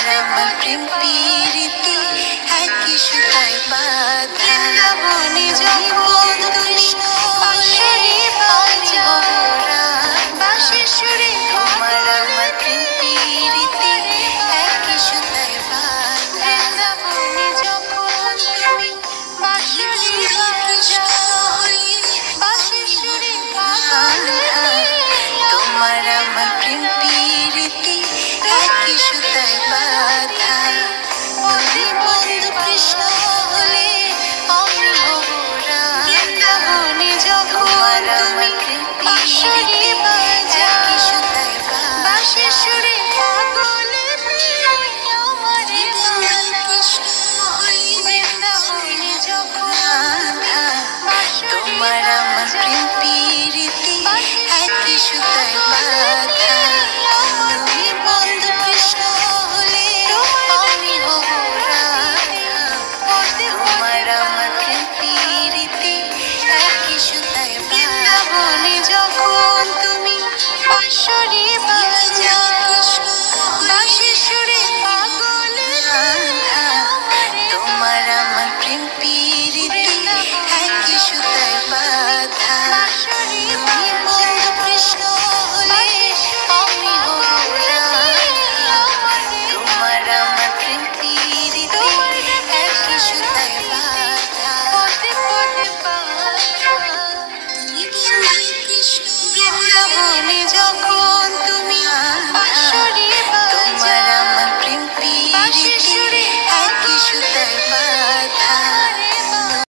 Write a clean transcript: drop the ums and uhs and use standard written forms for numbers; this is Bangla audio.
তোমার আমার প্রেম প্রীতি একই সুতায় বাঁধা। বৃন্দাবনে যখন কৃষ্ণ বাঁশরি বাজা বাঁশির সুরে তোমার আমার প্রেম প্রীতি একই সুতায় বাঁধা। বৃন্দাবনে যখন তুমি বাঁশরি বাজা বাঁশির সুরে বাঁধা তোমার আমার প্রেম প্রীতি একই সুতায় বাঁধা। তুমি বন্ধু কৃষ্ণ হলে আমি হব রাধা। বৃন্দাবনে যখন তুমি বাঁশরি বাজা একই সুতায় বাঁধা বাঁশির সুরে পাগলে আমার কৃষ্ণ হলে। বৃন্দাবনে যখন তোমার আমার প্রেম প্রীতি একই সুতায় বাঁধা। তুমি বন্ধু কৃষ্ণ হলে আমি হব রাধা। তোমার আমার প্রেম প্রীতি একই সুতায় বাঁধা। বৃন্দাবনে যখন তুমি বাঁশরি বাজা